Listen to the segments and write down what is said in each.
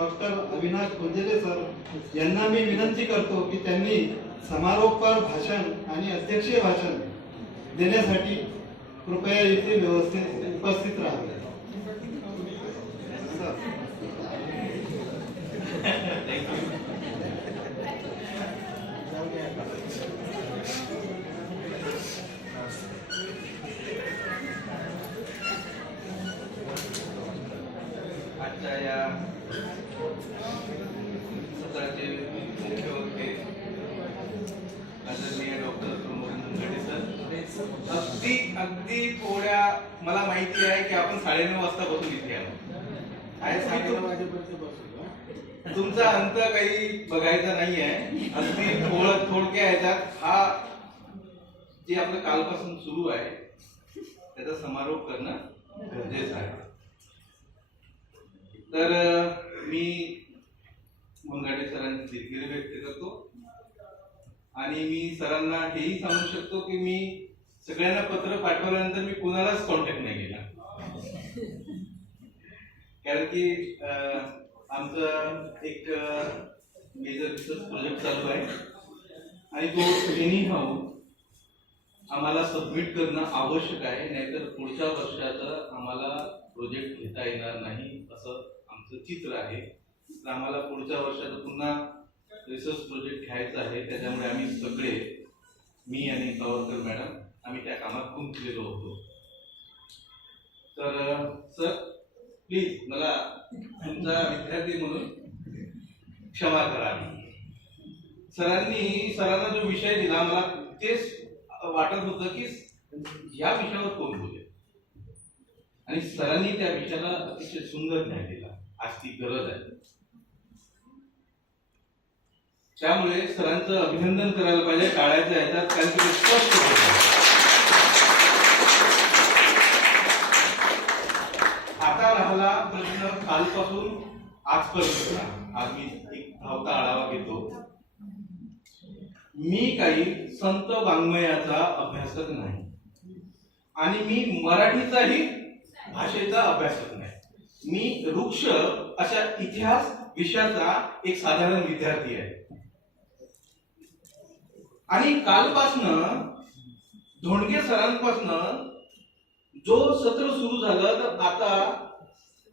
Doctor Avinash गोंजले sir यांना मी विनंती करतो की त्यांनी समारोपपर भाषण आणि अध्यक्षीय भाषण देण्यासाठी कृपया येथे व्यवस्थित उपस्थित राहावे. आजच्या या सत्राचे मुख्य वक्ते आदरणीय डॉक्टर प्रमोद मुंगडे सर, अगदी थोड्या मला माहिती आहे की आपण 9:30 वाजता बसून इथे तुमचा अंत काही बघायचा नाहीये. अगदी थोडक्या ह्याच्यात हा जे आपलं कालपासून सुरू आहे त्याचा समारोप करणं गरजेचं आहे. तर मी मुनघाटे सरांची दिलगिरी व्यक्त करतो आणि मी सरांना हेही सांगू शकतो की मी सगळ्यांना पत्र पाठवल्यानंतर मी कुणालाच कॉन्टॅक्ट नाही केला, कारण की आमचं एक मेजर रिसर्च प्रोजेक्ट चालू आहे आणि तो एनी हाऊ आम्हाला सबमिट करणं आवश्यक आहे, नाहीतर पुढच्या वर्षाचं आम्हाला प्रोजेक्ट घेता येणार नाही असं आमचं चित्र आहे. तर आम्हाला पुढच्या वर्षाचं पुन्हा रिसर्च प्रोजेक्ट घ्यायचा आहे. त्याच्यामुळे आम्ही सगळे, मी आणि सावरकर मॅडम, आम्ही त्या कामात गुंतलेलो होतो. तर सर प्लीज मला तुमचा विद्यार्थी म्हणून क्षमा करावी. सरांना जो विषय दिला मला तेच वाटत होतं की या विषयावर कोण बोलेल, आणि सरांनी त्या विषयाला अतिशय सुंदर न्याय दिला. आज ती गरज आहे. त्यामुळे सरांचं अभिनंदन करायला पाहिजे टाळ्याच्या ह्याच्यात, कारण की ते स्पष्ट होतं. आता राहिला प्रश्न कालपासून आजपर्यंत. आज मी एक धावता आढावा घेतो. मी काही संत वाङ्मयाचा अभ्यासक नाही आणि मी मराठीचाही भाषेचा अभ्यासक नाही. मी वृक्ष अशा इतिहास विषयाचा एक साधारण विद्यार्थी आहे. आणि कालपासनं धोंडगे सरांपासनं जो सत्र सुरू झालं, तर आता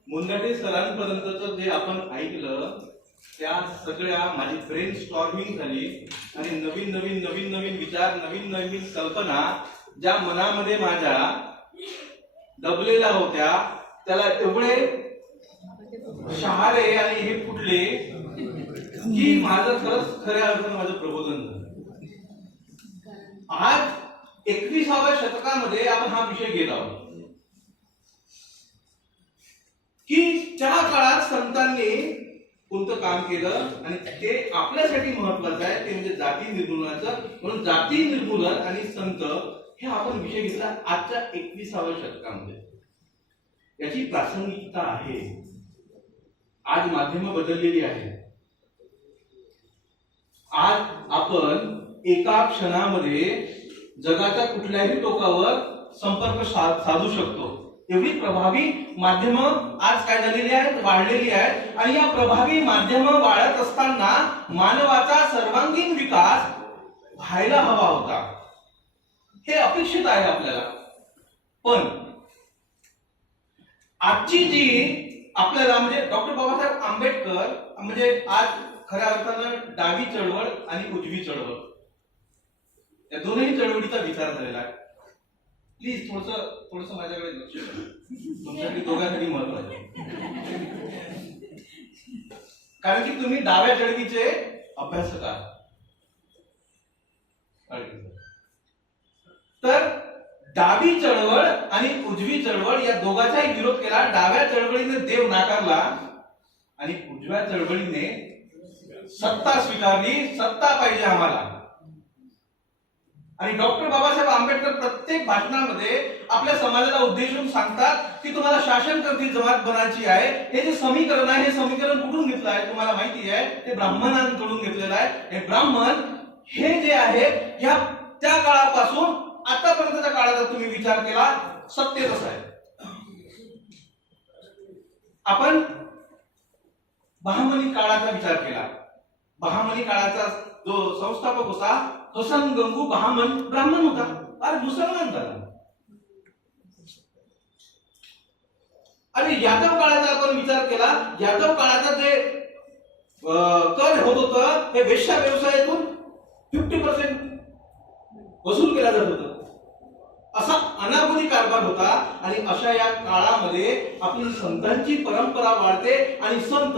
मुनघाटे सरांपर्यंतचं जे आपण ऐकलं त्या सगळ्या माझी ब्रेन स्टॉर्मिंग झाली आणि नवीन नवीन नवीन नवीन विचार, नवीन नवीन कल्पना ज्या मनामध्ये माझ्या दबलेल्या होत्या त्याला एवढे शहारे आणि हे फुटले की माझं खरंच खऱ्या अर्थानं माझं प्रबोधन झालं. आज 21व्या शतकामध्ये आपण हा विषय घेत आहोत की त्या काळात संतांनी कोणतं काम केलं आणि ते आपल्यासाठी महत्वाचं आहे, ते म्हणजे जाती निर्मूलनाचं. म्हणून जाती निर्मूलन आणि संत हे आपण विषय घेतला आजच्या 21व्या शतकामध्ये. याची प्रासंगिकता आहे. आज माध्यमं बदललेली आहे. आज आपण एका क्षणामध्ये जगाच्या कुठल्याही टोकावर संपर्क साधू शकतो. एवढी प्रभावी माध्यमं आज काय झालेली आहेत, वाढलेली आहेत. आणि या प्रभावी माध्यमं वाढत असताना मानवाचा सर्वांगीण विकास व्हायला हवा होता, हे अपेक्षित आहे आपल्याला. पण आजची जी आपल्याला म्हणजे डॉक्टर बाबासाहेब आंबेडकर म्हणजे आज खऱ्या अर्थानं डावी चळवळ आणि उजवी चळवळ या दोन्ही चळवळीचा विचार झालेला आहे. प्लीज थोडस माझ्याकडे लक्ष द्या. तुमच्यासाठी दोघांसाठी महत्वाचं आहे, कारण की तुम्ही डाव्या चळवळीचे अभ्यासक आहात. तर डावी चळवळ आणि उजवी चळवळ या दोघांचाही विरोध केला. डाव्या चळवळीने देव नाकारला आणि उजव्या चळवळीने सत्ता स्वीकारली. सत्ता पाहिजे आम्हाला. आणि डॉक्टर बाबासाहेब आंबेडकर प्रत्येक भाषणामध्ये आपल्या समाजाला उद्देशून सांगतात की तुम्हाला शासन करती जमात बनायची आहे. हे जे समीकरण आहे, हे समीकरण कुठून घेतलं आहे तुम्हाला माहिती आहे, ते ब्राह्मणांकडून घेतलेलं आहे. हे ब्राह्मण हे जे आहे ह्या त्या काळापासून आतापर्यंतच्या काळाचा तुम्ही विचार केला सत्य कसं आहे. आपण बहामनी काळाचा विचार केला. बहामनी काळाचा जो संस्थापक होता हसन गंगू बहामन ब्राह्मण होता, अरे मुसलमान झाला. आणि यादव काळाचा आपण विचार केला, यादव काळाचा जे कर होत होतं हे वेश्या व्यवसायातून 50% वसूल केला जात होता. असा अनागोदी कारभार होता. आणि अशा या काळामध्ये आपली संतांची परंपरा वाढते आणि संत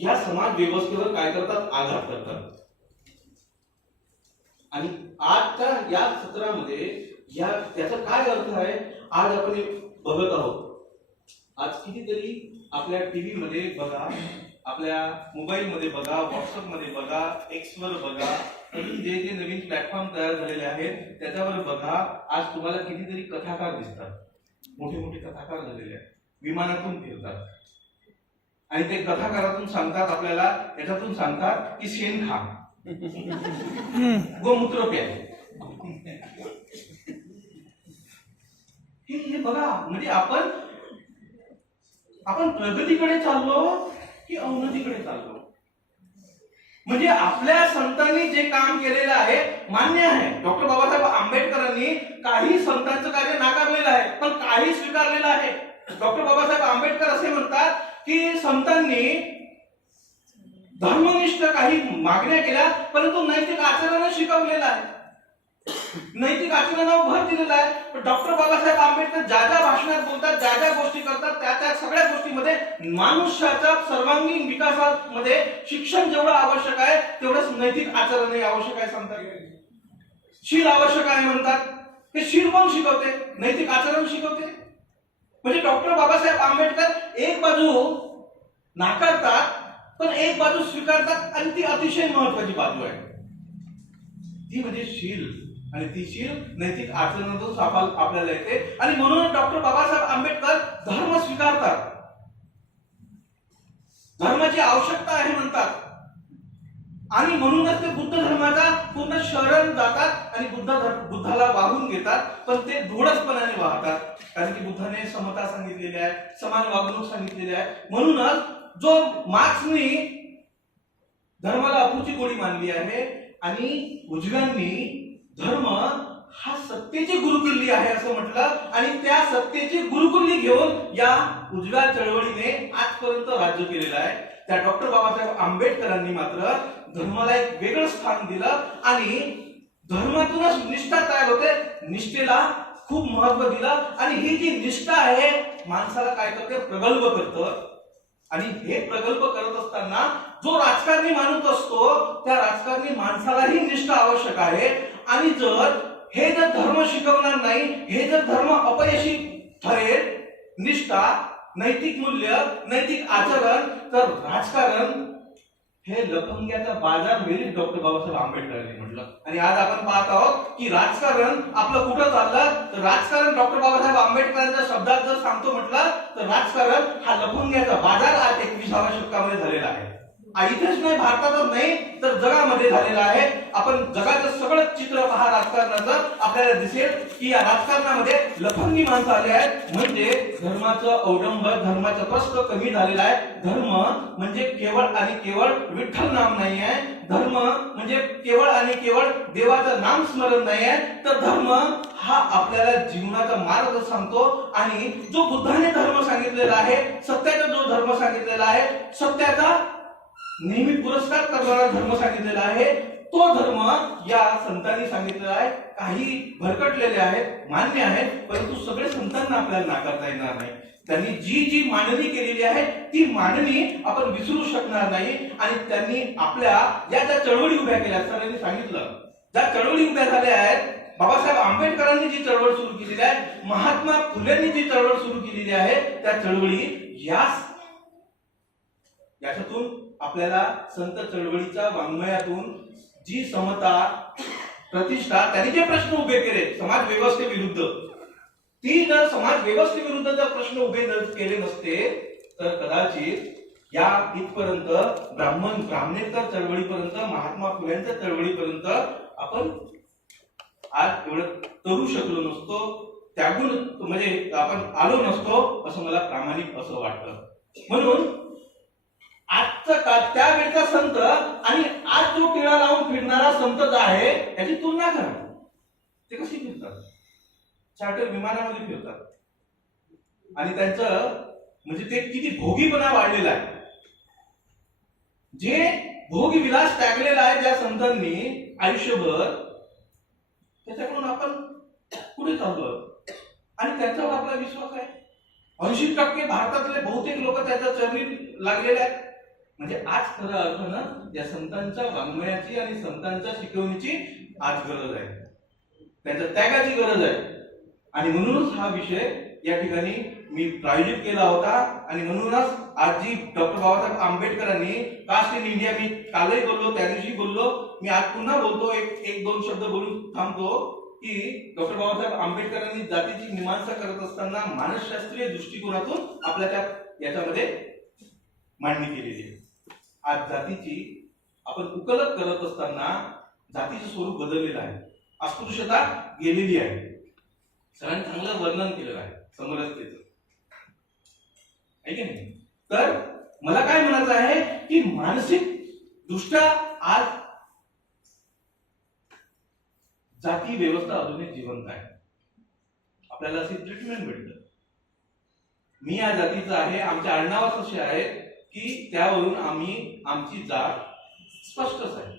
या समाज व्यवस्थेवर काय करतात, आघात करतात. आणि आजच्या या सत्रामध्ये त्याचा काय अर्थ आहे आज आपण बघत आहोत. आज कितीतरी आपल्या टीव्ही मध्ये बघा, आपल्या मोबाईल मध्ये बघा, व्हॉट्सअप मध्ये बघा, एक्स वर बघा, जे जे नवीन प्लॅटफॉर्म तयार झालेले आहेत त्याच्यावर बघा, आज तुम्हाला कितीतरी कथाकार दिसतात. मोठे मोठे कथाकार झालेले आहेत, विमानातून फिरतात आणि ते कथाकारातून सांगतात आपल्याला, याच्यातून सांगतात की शेण खा, गोमूत्र प्या. हे बघा, म्हणजे आपण प्रगतीकडे चाललो की अवनतीकडे चाललो. म्हणजे आपल्या संतांनी जे काम केलेलं आहे मान्य आहे. डॉक्टर बाबासाहेब आंबेडकरांनी काही संतांचं कार्य नाकारलेलं आहे पण काही स्वीकारलेलं आहे. डॉक्टर बाबासाहेब आंबेडकर असे म्हणतात की संतांनी धर्मनिष्ठ काही मागण्या केल्या परंतु नैतिक आचरण शिकवलेलं आहे, नैतिक आचरणावर भर दिलेला आहे. पण डॉक्टर बाबासाहेब आंबेडकर ज्या ज्या भाषणात बोलतात, ज्या ज्या गोष्टी करतात, त्या सगळ्या गोष्टीमध्ये मनुष्याच्या सर्वांगीण विकासामध्ये शिक्षण जेवढं आवश्यक आहे तेवढंच नैतिक आचरणही आवश्यक आहे सांगतात. शील आवश्यक आहे म्हणतात, हे शील कोण शिकवते, नैतिक आचरण शिकवते. म्हणजे डॉक्टर बाबासाहेब आंबेडकर एक बाजू नाकारतात पण एक बाजू स्वीकारतात आणि ती अतिशय महत्वाची बाजू आहे. ती म्हणजे शील आणि ती शील नैतिक आचरणातून आपल्याला येते. आणि म्हणून डॉक्टर बाबासाहेब आंबेडकर धर्म स्वीकारतात, धर्माची आवश्यकता आहे म्हणतात. आणि म्हणूनच ते बुद्ध धर्माचा पूर्ण शरण जातात आणि बुद्धाला वाहून घेतात. पण ते धोळसपणाने वाहतात, कारण की बुद्धाने समता सांगितलेली आहे, समान वागणूक सांगितलेली आहे. म्हणूनच जो मार्क्सनी धर्माला अपूची गोडी मानली आहे आणि उजव्यांनी धर्म हा सत्तेची गुरुकिल्ली आहे असं म्हटलं आणि त्या सत्तेची गुरुकिल्ली घेऊन या उजव्या चळवळीने आजपर्यंत राज्य केलेलं आहे. त्या डॉक्टर बाबासाहेब आंबेडकरांनी मात्र धर्माला एक वेगळं स्थान दिलं आणि धर्मातूनच निष्ठा तयार होते, निष्ठेला खूप महत्व दिलं. आणि ही जी निष्ठा आहे माणसाला काय करते, प्रगल्भ करतं. आणि हे प्रकल्प करत असताना जो राजकारणी माणूस असतो त्या राजकारणी माणसालाही निष्ठा आवश्यक आहे. आणि जर हे जर धर्म शिकवणार नाही, हे जर धर्म अपयशी ठरेल, निष्ठा, नैतिक मूल्य, नैतिक आचरण, तर राजकारण हे लफंग्याचा बाजार होईल, डॉक्टर बाबासाहेब आंबेडकरांनी म्हटलं. आणि आज आपण पाहत आहोत की राजकारण आपलं कुठं चाललं, तर राजकारण डॉक्टर बाबासाहेब आंबेडकरांच्या शब्दात जर सांगतो म्हटलं तर राजकारण हा लफंग्याचा बाजार आज 21व्या शतकामध्ये झालेला आहे. इथेच नाही, भारतातच नाही तर जगामध्ये झालेला आहे. आपण जगाचं सगळं चित्र पहा राजकारणाचं, आपल्याला दिसेल की या राजकारणामध्ये लफंगी माणसं आले आहेत. म्हणजे धर्माचं अवलंब, धर्माचा प्रश्न कमी झालेला आहे. धर्म म्हणजे केवळ आणि केवळ विठ्ठल नाम नाही आहे, धर्म म्हणजे केवळ आणि केवळ देवाचं नाम स्मरण नाही आहे, तर धर्म हा आपल्याला जीवनाचा मार्ग सांगतो. आणि जो बुद्धाने धर्म सांगितलेला आहे, सत्याचा जो धर्म सांगितलेला आहे, सत्याचा नेहमी पुरस्कार करणारा धर्म सांगितलेला आहे, तो धर्म या संतांनी सांगितलेला आहे. काही भरकटलेले आहेत, मान्य आहेत, परंतु सगळे संतांना आपल्याला नाकारता येणार नाही. त्यांनी जी जी मांडणी केलेली आहे ती मांडणी आपण विसरू शकणार नाही. आणि त्यांनी आपल्या या ज्या चळवळी उभ्या केल्या, सरांनी सांगितलं, ज्या चळवळी उभ्या झाल्या आहेत, बाबासाहेब आंबेडकरांनी जी चळवळ सुरू केलेली आहे, महात्मा फुलेंनी जी चळवळ सुरू केलेली आहे, त्या चळवळी याच्यातून आपल्याला संत चळवळीच्या वाङ्मयातून जी समता, प्रतिष्ठा, त्यांनी जे प्रश्न उभे केले समाज व्यवस्थेविरुद्ध, ती जर समाज व्यवस्थेविरुद्ध जर प्रश्न उभे केले नसते तर कदाचित या इथपर्यंत ब्राह्मणेतर चळवळीपर्यंत, महात्मा फुल्यांच्या चळवळीपर्यंत आपण आज एवढं करू शकलो नसतो, त्यागून म्हणजे आपण आलो नसतो, असं मला प्रामाणिक असं वाटतं. म्हणून आज आजचा काळ त्यावेळचा संत आणि आज जो टिळा लावून फिरणारा संत जो आहे याची तुलना करा. ते कशी फिरतात? चार्टर विमानामध्ये फिरतात आणि त्यांचं म्हणजे ते किती भोगीपणा वाढलेला आहे. जे भोगी विलास त्यागलेला आहे ज्या संतांनी आयुष्यभर, त्याच्याकडून आपण पुढे चाललो आणि त्यांच्यावर आपला विश्वास आहे. 80% भारतातले बहुतेक लोक त्याच्या चरणी लागलेले आहेत. म्हणजे आज खऱ्या अर्थानं या संतांच्या वाङ्मयाची आणि संतांच्या शिकवणीची आज गरज आहे, त्यांच्या त्यागाची गरज आहे. आणि म्हणूनच हा विषय या ठिकाणी मी प्रायोजित केला होता. आणि म्हणूनच आज जी डॉक्टर बाबासाहेब आंबेडकरांनी कास्ट इन इंडिया, मी कालही बोललो, त्या दिवशी बोललो, मी आज पुन्हा बोलतो, एक दोन शब्द बोलून थांबतो की डॉक्टर बाबासाहेब आंबेडकरांनी जातीची मीमांसा करत असताना मानसशास्त्रीय दृष्टिकोनातून आपल्या त्या याच्यामध्ये मांडणी केलेली आहे. आज जातीची आपण उकलत करत असताना जातीचं स्वरूप बदललेलं आहे, अस्पृश्यता गेलेली आहे. सरांनी चांगलं वर्णन केलेलं आहे समरसतेचं, आहे की नाही? तर मला काय म्हणायचं आहे की मानसिक दृष्ट्या आज जाती व्यवस्था अजूनही जिवंत आहे. आपल्याला अशी ट्रीटमेंट भेटतं. मी या जातीचा आहे, आमच्या आडनावाच असे आहेत की त्यावरून आम्ही आमची जात स्पष्टच आहे.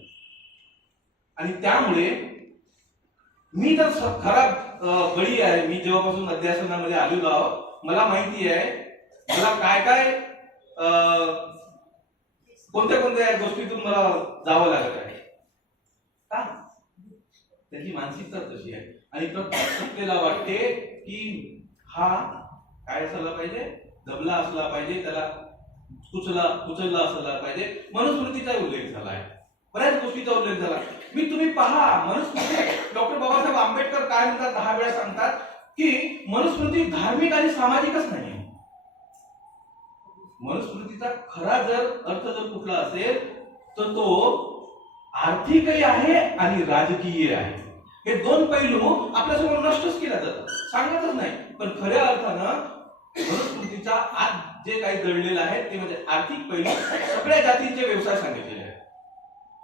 आणि त्यामुळे मी तर खरा बळी आहे. मी जेव्हापासून अध्यासनामध्ये आलेलो आहोत, मला माहिती आहे मला काय काय कोणत्या कोणत्या गोष्टीतून मला जावं लागत आहे. का? त्याची मानसिकता तशी आहे. आणि प्रत्येक सत्तेला वाटते की हा काय असायला पाहिजे, दबला असला पाहिजे, त्याला कुचलला असला पाहिजे. मनुस्मृतीचा उल्लेख झाला आहे, बऱ्याच गोष्टीचा उल्लेख झाला. तुम्ही पहा मनुस्मृती, डॉक्टर बाबासाहेब आंबेडकर काय म्हणतात, 10 वेळा सांगतात की मनुस्मृती धार्मिक आणि सामाजिकच नाही. मनुस्मृतीचा खरा जर अर्थ जर कुठला असेल तर तो आर्थिकही आहे आणि राजकीय आहे. हे दोन पैलू आपल्यासमोर नष्टच केला जातात, सांगतच नाही. पण खऱ्या अर्थानं मनुस्मृतीचा आज जे काही दडलेलं आहे ते म्हणजे आर्थिक पैलू. सगळ्या जातींचे व्यवसाय सांगितलेले आहेत,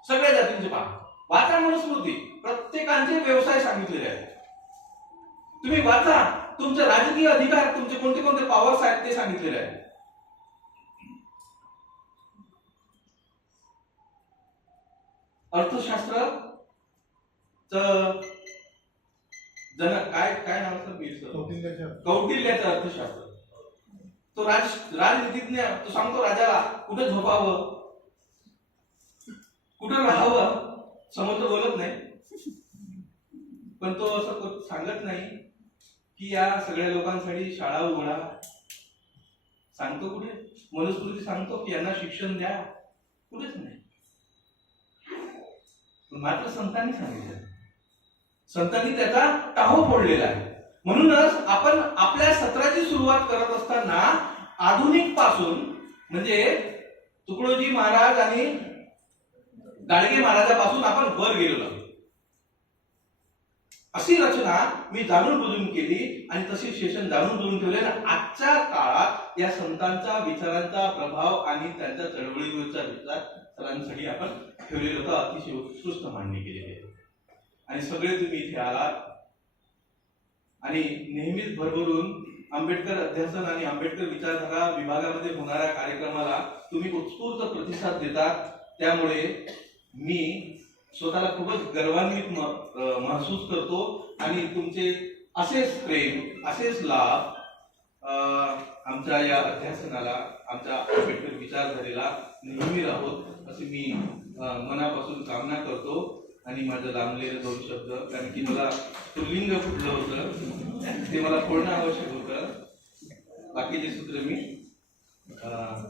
सगळ्या जातींचे. पहा, वाचा मनुस्मृती, प्रत्येकाचे व्यवसाय सांगितलेले आहेत. तुम्ही वाचा, तुमचे राजकीय अधिकार, तुमचे कोणते कोणते पॉवर्स आहेत ते सांगितलेले आहेत. अर्थशास्त्र काय नाव, कौटिल्याचं अर्थशास्त्र. तो राजनीतिज्ञ तो सांगतो राजाला कुठे झोपावं, कुठं राहावं. समोर तो बोलत नाही, पण तो असं सांगत नाही की या सगळ्या लोकांसाठी शाळा उघडा. सांगतो कुठे? मनुस्मृती सांगतो की यांना शिक्षण द्या, कुठेच नाही. मात्र संतांनी सांगितलं, संतांनी त्याचा टाहो फोडलेला आहे. म्हणूनच आपण आपल्या सत्राची सुरुवात करत असताना आधुनिक पासून म्हणजे तुकडोजी महाराज आणि गाडगे महाराजापासून आपण वर गेलेलो आहोत. अशी रचना मी जाणून बुजून केली आणि तशी सेशन जाणून बुजून ठेवले. आजच्या काळात या संतांच्या विचारांचा प्रभाव आणि त्यांच्या चळवळीवरचा विचार सरांसाठी आपण ठेवलेलं होतं. अतिशय उत्कृष्ट मांडणी केलेली आहे. आणि सगळे तुम्ही इथे आलात आणि नेहमीच भरभरून आंबेडकर अध्यासन आणि आंबेडकर विचारधारा विभागामध्ये होणाऱ्या कार्यक्रमाला तुम्ही उत्स्फूर्त प्रतिसाद देतात. त्यामुळे मी स्वतःला खूपच गर्वान्वित महसूस करतो. आणि तुमचे असेच प्रेम, असेच लाभ आमच्या या अध्यासनाला, आमच्या आंबेडकर विचारधारेला नेहमी राहोत असे मी मनापासून कामना करतो. आणि माझं लांबलेले 2 शब्द, कारण की मला पुल्लिंग फुटलं होतं ते मला फोडणं आवश्यक होतं. बाकीचे सूत्र मी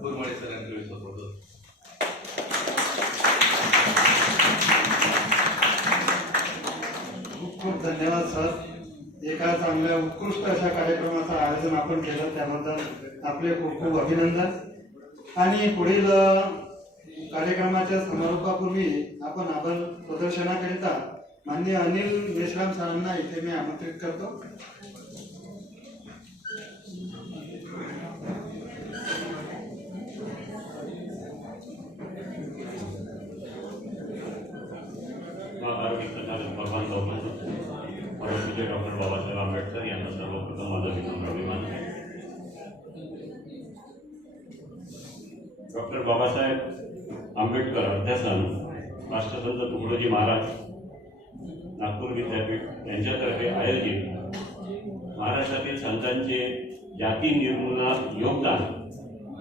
बोरमाळे सरांकडे सोपवतो. खूप खूप धन्यवाद सर. एका चांगल्या उत्कृष्ट अशा कार्यक्रमाचं आयोजन आपण केलं, त्याबद्दल आपले खूप खूप अभिनंदन. आणि पुढील कार्यक्रमाच्या समारोपापूर्वी आपण प्रदर्शनाकरिता माननीय अनिल मेश्राम सरांना इथे मी आमंत्रित करतो. पूज्य डॉक्टर बाबासाहेब आंबेडकर यांना सर्वप्रथम माझा विनम्र अभिमान आहे. डॉक्टर बाबासाहेब आंबेडकर अध्यासन राष्ट्रसंत तुकडोजी महाराज नागपूर विद्यापीठ यांच्यातर्फे आयोजित महाराष्ट्रातील संतांचे जाती निर्मूलनात योगदान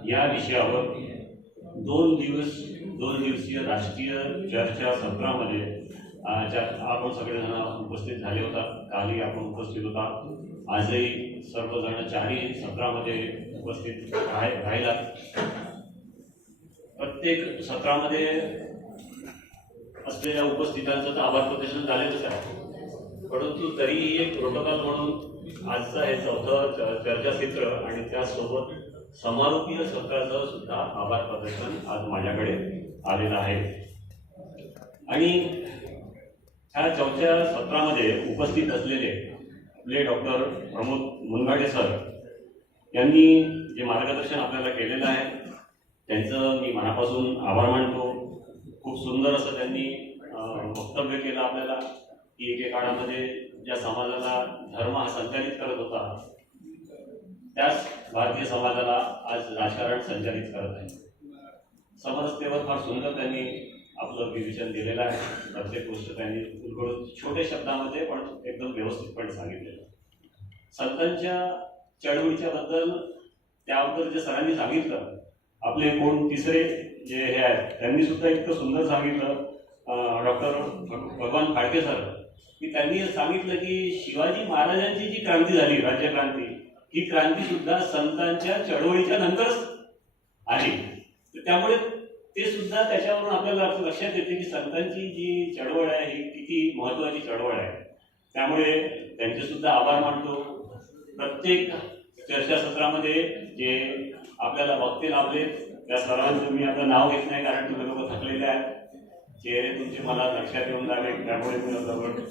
या विषयावर 2 दिवसीय राष्ट्रीय चर्चा सत्रामध्ये ज्यात आपण सगळेजण उपस्थित झाले होता. कालही आपण उपस्थित होता, आजही सर्वजण 4ही सत्रामध्ये उपस्थित राहिला. प्रत्येक सत्रामध्ये असलेल्या उपस्थितांचं तर आभार प्रदर्शन झालेलंच आहे, परंतु तरीही एक प्रोटोकॉल म्हणून आजचा हे 4थं चर्चासत्र आणि त्यासोबत समारोपीय सत्राचं सुद्धा आभार प्रदर्शन आज माझ्याकडे आलेलं आहे. आणि ह्या 4थ्या सत्रामध्ये उपस्थित असलेले आपले डॉक्टर प्रमोद मुनघाटे सर यांनी जे मार्गदर्शन आपल्याला केलेलं आहे त्यांचं मी मनापासून आभार मानतो. खूप सुंदर असं त्यांनी वक्तव्य केलं आपल्याला की एकेकाळामध्ये ज्या समाजाला धर्म हा संचालित करत होता त्याच भारतीय समाजाला आज राजकारण संचालित करत आहे. समरसतेवर फार सुंदर त्यांनी आपलं विवेचन दिलेलं आहे. प्रत्येक गोष्ट त्यांनी उलगडून छोट्या शब्दामध्ये पण एकदम व्यवस्थितपणे सांगितलेलं. संतांच्या चळवळीच्या बद्दल त्याबद्दल जे सरांनी सांगितलं, आपले कोण तिसरे जे हे आहेत त्यांनी सुद्धा इतकं सुंदर सांगितलं. डॉक्टर भगवान फाळके सर की त्यांनी सांगितलं की शिवाजी महाराजांची जी क्रांती झाली, राज्यक्रांती, ही क्रांती सुद्धा संतांच्या चळवळीच्या नंतरच आली. त्यामुळे ते सुद्धा त्याच्यावरून आपल्याला लक्षात येते की संतांची जी चळवळ आहे ही किती महत्वाची चळवळ आहे. त्यामुळे त्यांचे सुद्धा आभार मानतो. प्रत्येक चर्चासत्रामध्ये जे आपल्याला वक्ते लाभले त्या सर्वांचं मी आता नाव घेत नाही कारण तुम्ही लोक थकलेले आहेत. चेहरे तुमचे मला लक्षात येऊन जावे त्यामुळे मी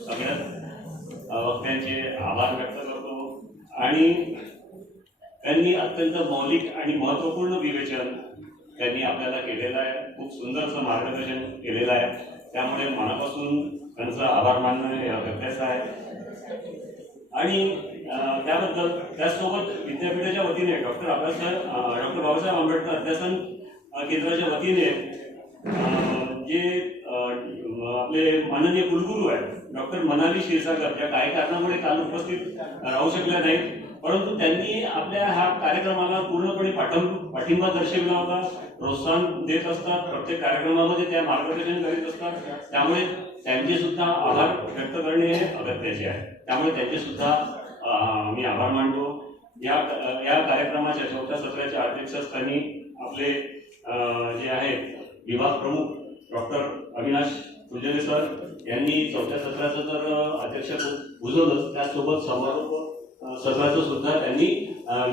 सगळ्या वक्त्यांचे आभार व्यक्त करतो. आणि त्यांनी अत्यंत मौलिक आणि महत्त्वपूर्ण विवेचन त्यांनी आपल्याला केलेलं आहे. खूप सुंदरचं मार्गदर्शन केलेलं आहे. त्यामुळे मनापासून त्यांचा आभार मानणं हे गरजेचं आहे. आणि त्याबद्दल त्याचसोबत विद्यापीठाच्या वतीने डॉक्टर बाबासाहेब आंबेडकर अध्यासन केंद्राच्या वतीने जे आपले माननीय कुलगुरू आहेत डॉक्टर मनाली क्षीरसागर, ज्या काही कारणामुळे काल उपस्थित राहू शकल्या नाहीत, परंतु त्यांनी आपल्या ह्या कार्यक्रमाला पूर्णपणे पाठिंबा दर्शविला होता. प्रोत्साहन देत असतात, प्रत्येक कार्यक्रमामध्ये त्या मार्गदर्शन करीत असतात. त्यामुळे त्यांचे सुद्धा आभार व्यक्त करणे हे अगत्याचे आहे. त्यामुळे त्यांचे सुद्धा मी आभार मानतो. या कार्यक्रमाच्या 4थ्या सत्राच्या अध्यक्षस्थानी आपले जे आहेत विभाग प्रमुख डॉक्टर अविनाश फुलझेले सर यांनी 4थ्या सत्राचं तर अध्यक्षपद भूषवलं, त्याचसोबत समारोप सत्राचं सुद्धा त्यांनी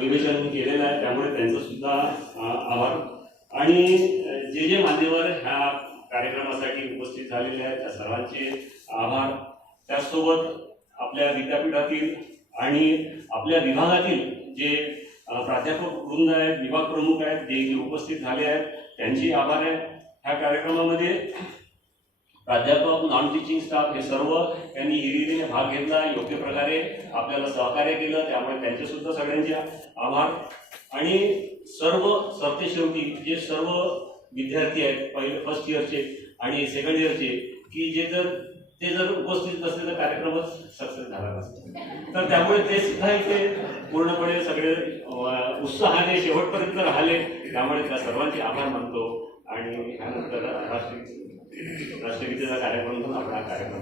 विवेचन केलेलं आहे. त्यामुळे त्यांचं सुद्धा आभार. आणि जे मान्यवर ह्या कार्यक्रमासाठी उपस्थित झालेले आहेत त्या सर्वांचे आभार. त्याचसोबत आपल्या विद्यापीठातील आणि आपल्या विभागातील जे प्राध्यापक वृंद आहेत, विभाग प्रमुख आहेत, जे उपस्थित झाले आहेत त्यांचे आभार आहे. ह्या कार्यक्रमामध्ये प्राध्यापक, नॉन टीचिंग स्टाफ हे सर्व त्यांनी हिरिरीने भाग घेतला, योग्य प्रकारे आपल्याला सहकार्य केलं. त्यामुळे त्यांचे सुद्धा सगळ्यांचे आभार. आणि सर्व सरतेशेवटी जे सर्व विद्यार्थी आहेत फर्स्ट इयरचे आणि सेकंड इयरचे की ते जर उपस्थित नसले तर कार्यक्रमच सक्सेस झाला नसतो. तर त्यामुळे ते सुद्धा इथे पूर्णपणे सगळे उत्साहाने शेवटपर्यंत राहिले. त्यामुळे त्या सर्वांचे आभार मानतो. आणि त्यानंतर राष्ट्रगीतेचा कार्यक्रम आपला कार्यक्रम